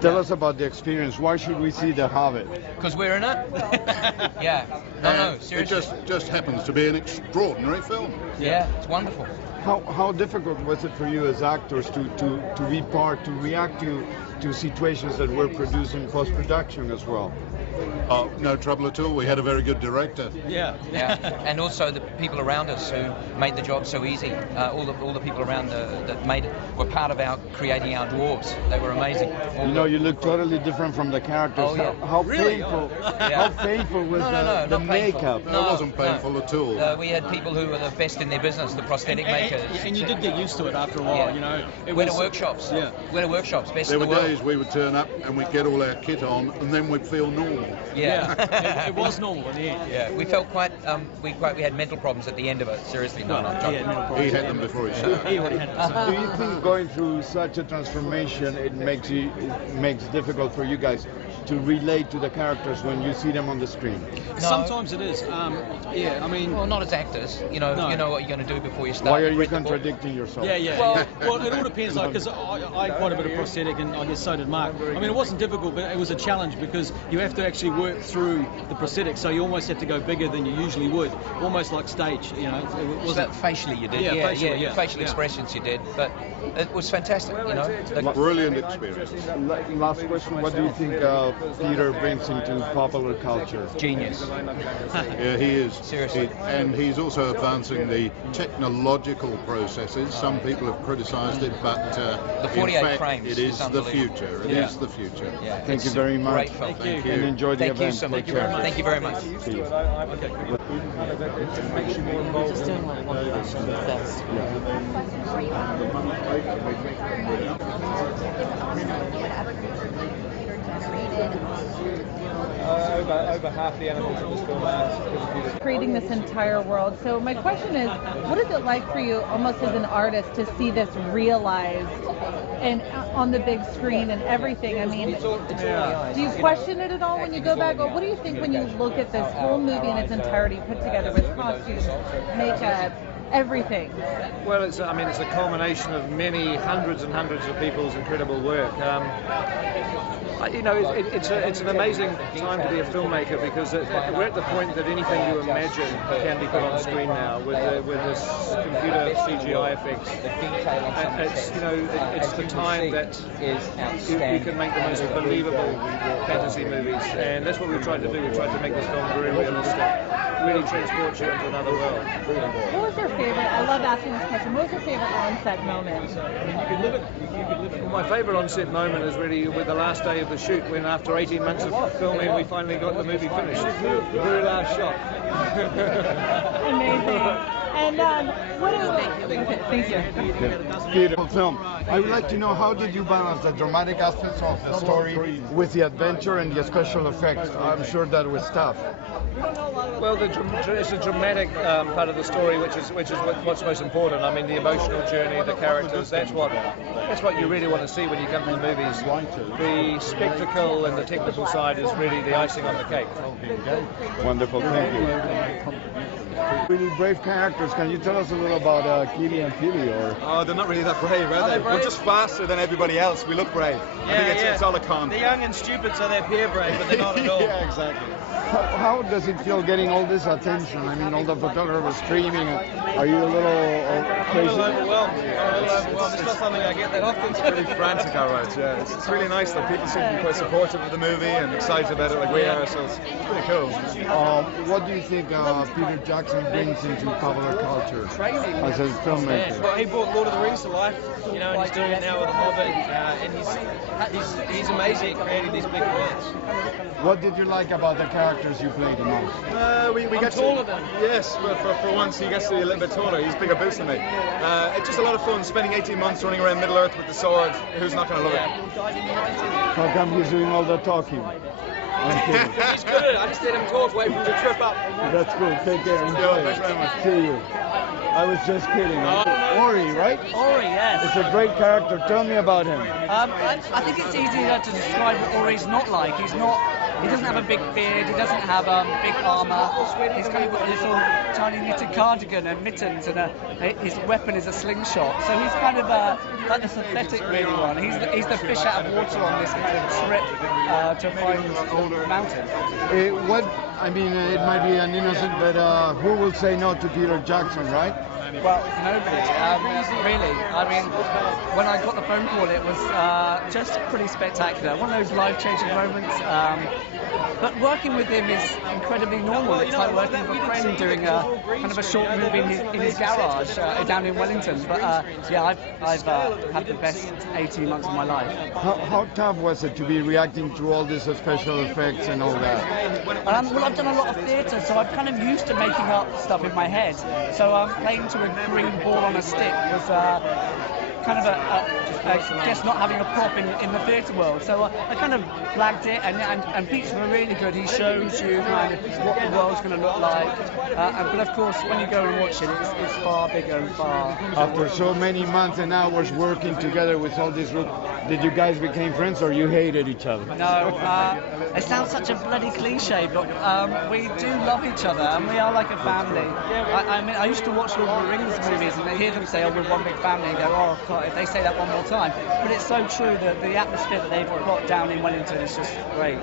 Tell us about the experience. Why should we see The Hobbit? Because we're in it. Yeah. No, seriously. It just happens to be an extraordinary film. Yeah, it's wonderful. How difficult was it for you as actors to be part, to react to situations that were produced in post-production as well? Oh, no trouble at all. We had a very good director. Yeah. And also the people around us who made the job so easy. All the people around that made it were part of our creating our dwarves. They were amazing. You look totally different from the characters. Oh, yeah. How Really? painful? How painful was the makeup? No, it wasn't painful at all. We had people who were the best in their business, the prosthetic makers. And you did get used to it after a while, you know. We went to workshops. Yeah. We went to workshops. Best There in were the world. days we would turn up and we'd get all our kit on, and then we'd feel normal. Yeah. It was normal in the end. Yeah, we felt quite. We had mental problems at the end of it. Seriously, no, I'm joking. He had them before he started. He already had them. Do you think going through such a transformation it makes difficult for you guys to relate to the characters when you see them on the screen? No. Sometimes it is. Yeah, I mean. Well, not as actors. You know what you're going to do before you start. Why are you contradicting yourself? Yeah. Well, it all depends, like, because I had quite a bit of prosthetic, and I guess so did Mark. I mean, it wasn't difficult, but it was a challenge because you have to actually work through the prosthetic, so you almost have to go bigger than you usually would, almost like stage, you know. It was that facially you did. Yeah, facial expressions you did, but it was fantastic, you know. Brilliant experience. Last question, what do you think Peter brings into popular culture? Genius. Yeah, he is. Seriously. And he's also advancing the technological processes. Some people have criticised it, but the 48 in fact, frames it is the unbelievable. future. It is the future. Yeah, Thank you very much. Great film. Thank you. And enjoy the Thank you event. so much. Take care. Thank you very much. See you. Just doing like one question that's over half the animals in this film are creating this entire world. So my question is, what is it like for you, almost as an artist, to see this realized and on the big screen and everything? I mean, do you question it at all when you go back? Or what do you think when you look at this whole movie in its entirety put together with costumes, makeup, everything? Well, it's a culmination of many hundreds and hundreds of people's incredible work. It's an amazing time to be a filmmaker because we're at the point that anything you imagine can be put on screen now with this computer CGI effects. It's the time that you can make the most believable fantasy movies, and that's what we've tried to do. We've tried to make this film very realistic, really transport you into another world. What was your favorite? I love asking this question. What was your favorite on-set moment? Well, my favourite on-set moment is really with the last day of the shoot, when after 18 months of filming we finally got the movie finished. The very last shot. Amazing. And thank you. Beautiful film. I would like to know, how did you balance the dramatic aspects of the story with the adventure and the special effects? I'm sure that was tough. Well, it's a dramatic part of the story, which is what's most important. I mean, the emotional journey, the characters. That's what you really want to see when you come to the movies. The spectacle and the technical side is really the icing on the cake. Wonderful, thank you. Really brave characters. Can you tell us a little about Callen and Philly? Oh, they're not really that brave, are they? We're just faster than everybody else. We look brave. I think it's all a con. The young and stupid, so they're peer brave, but they're not at all. Yeah, exactly. How does it feel getting all this attention? I mean, all the photographers streaming. Are you a little crazy? A little overwhelmed. It's not something I get that often. It's pretty frantic, all right. Yeah, it's really nice that people seem to be quite supportive of the movie and excited about it like we are. So it's pretty cool. What do you think Peter Jackson Jackson brings into popular culture as a filmmaker. Well, he brought Lord of the Rings to life, you know, and he's doing it now with The Hobbit, and he's amazing at creating these big worlds. What did you like about the characters you played the most? We get taller than him. Yes, for once he gets to be a little bit taller. He's bigger boost than me. It's just a lot of fun spending 18 months running around Middle Earth with the sword. Who's not going to love it? How come he's doing all the talking? I'm kidding. He's good. I just let him talk, wait for him to trip up. That's good. Take care. Enjoy. Thanks very much. See you. I was just kidding. Ori, right? Ori, yes. It's a great character. Tell me about him. I think it's easier to describe what Ori's not like. He doesn't have a big beard, he doesn't have big armour, he's kind of got a little tiny knitted cardigan and mittens, and his weapon is a slingshot. So he's kind of like the synthetic really one. He's the fish out of water on this kind of trip to find the mountain. It might be an innocent, but who will say no to Peter Jackson, right? Well, nobody, really. I mean, when I got the phone call, it was just pretty spectacular. One of those life-changing moments. But working with him is incredibly normal. It's like working with a friend doing a kind of a short movie in his garage down in Wellington. But yeah, I've had the best 18 months of my life. How tough was it to be reacting to all these special effects and all that? Well, I've done a lot of theatre, so I'm kind of used to making up stuff in my head. So playing to a green ball on a stick was kind of I guess not having a prop in the theatre world. So I kind of blagged it, and Pete's really good. He shows you kind of what the world's going to look like. But of course, when you go and watch it, it's far bigger and far. After so many months and hours working together with all this group, did you guys become friends or you hated each other? No, it sounds such a bloody cliche, but we do love each other, and we are like a family. I mean, I used to watch Lord of the Rings movies, and I hear them say, "Oh, we're one big family," and go, "Oh, God," if they say that one more time. But it's so true that the atmosphere that they've got down in Wellington is just great.